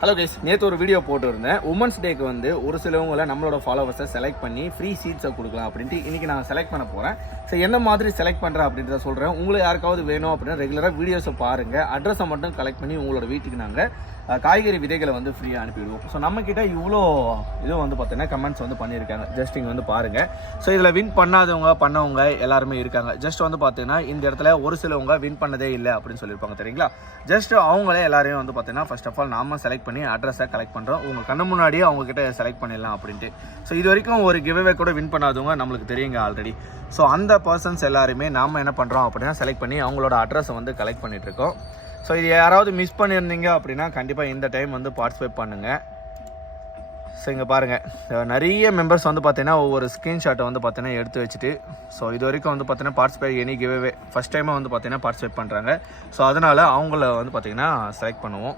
Hello guys, நேற்று ஒரு video போட்டுருந்தேன். உமன்ஸ் டேக்கு வந்து ஒரு சிலவங்களை நம்மளோட ஃபாலோவர்ஸை செலக்ட் பண்ணி ஃப்ரீ சீட்ஸை கொடுக்கலாம் அப்படின்ட்டு இன்றைக்கி நான் செலக்ட் பண்ண போகிறேன். ஸோ எந்த மாதிரி செலக்ட் பண்ணுறேன் அப்படின்றத சொல்கிறேன். உங்களுக்கு யாருக்காவது வேணும் அப்படின்னா ரெகுலராக வீடியோஸை பாருங்கள். அட்ரஸை மட்டும் கலெக்ட் பண்ணி உங்களோட வீட்டுக்கு நாங்கள் காய்கறி விதைகளை வந்து ஃப்ரீயாக அனுப்பிவிடுவோம். ஸோ நம்மக்கிட்ட இவ்வளோ இதுவும் வந்து பார்த்தீங்கன்னா கமெண்ட்ஸ் வந்து பண்ணியிருக்காங்க. ஜஸ்ட் இங்கே வந்து பாருங்கள். ஸோ இதில் வின் பண்ணாதவங்க பண்ணவங்க எல்லாருமே இருக்காங்க. ஜஸ்ட் வந்து பார்த்தீங்கன்னா இந்த இடத்துல ஒரு சிலவங்க வின் பண்ணதே இல்லை அப்படின்னு சொல்லியிருப்பாங்க தெரியுங்களா. ஜஸ்ட் அவங்களே எல்லாரையும் வந்து பார்த்தீங்கன்னா ஃபர்ஸ்ட் ஆஃப் ஆல் நாம செலக்ட் பண்ணி அட்ரஸை கலெக்ட் பண்ணுறோம். உங்கள் கண்ணு முன்னாடியே அவங்ககிட்ட செலக்ட் பண்ணிடலாம் அப்படின்ட்டு. ஸோ இது வரைக்கும் ஒரு கிவ்அவே கூட வின் பண்ணாதவங்க நம்மளுக்கு தெரியுங்க ஆல்ரெடி. ஸோ அந்த பர்சன்ஸ் எல்லாருமே நாம் என்ன பண்ணுறோம் அப்படின்னா செலக்ட் பண்ணி அவங்களோட அட்ரஸை வந்து கலெக்ட் பண்ணிட்டு இருக்கோம். ஸோ இது யாராவது மிஸ் பண்ணியிருந்தீங்க அப்படின்னா கண்டிப்பாக இந்த டைம் வந்து பார்ட்டிசிபேட் பண்ணுங்கள். ஸோ இங்கே பாருங்கள், நிறைய மெம்பர்ஸ் வந்து பார்த்தீங்கன்னா ஒவ்வொரு ஸ்க்ரீன்ஷாட்டை வந்து பார்த்தீங்கன்னா எடுத்து வச்சுட்டு ஸோ இது வரைக்கும் வந்து பார்த்தீங்கன்னா பார்ட்டிசிபேட் எனி கிவ்அவே ஃபஸ்ட் டைமாக வந்து பார்த்தீங்கன்னா பார்ட்டிசிபேட் பண்ணுறாங்க. ஸோ அதனால் அவங்கள வந்து பார்த்தீங்கன்னா செலக்ட் பண்ணுவோம்.